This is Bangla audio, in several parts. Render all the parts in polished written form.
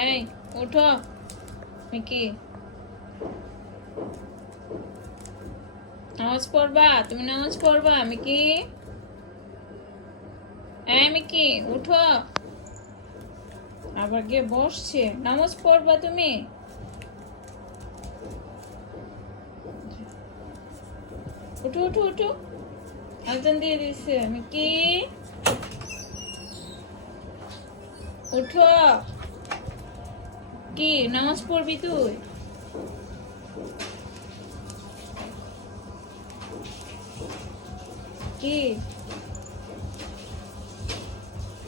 এই উঠো মিকি, নামাজ পড়বা? তুমি নামাজ পড়বা মিকি? এই মিকি উঠো, আবার গিয়ে বসছে। নামাজ পড়বা তুমি? উঠো উঠো উঠো, আজান দিয়ে দিছে। মিকি উঠো, কি নামাজ পড়বি তুই? কি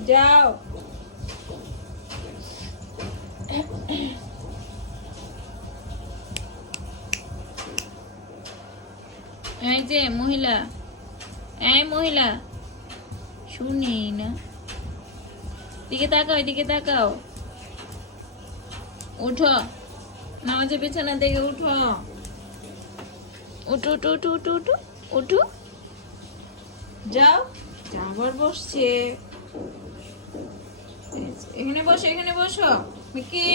যাও, এই যে মহিলা, এই মহিলা শুনি না, দিকে তাকাও, এদিকে তাকাও। উঠো, নামাজের বিছানা থেকে উঠো, উঠো উঠো উঠো উঠো উঠো উঠো, যাও। আবার বসছে, এখানে বসো, এখানে বসো মিকি।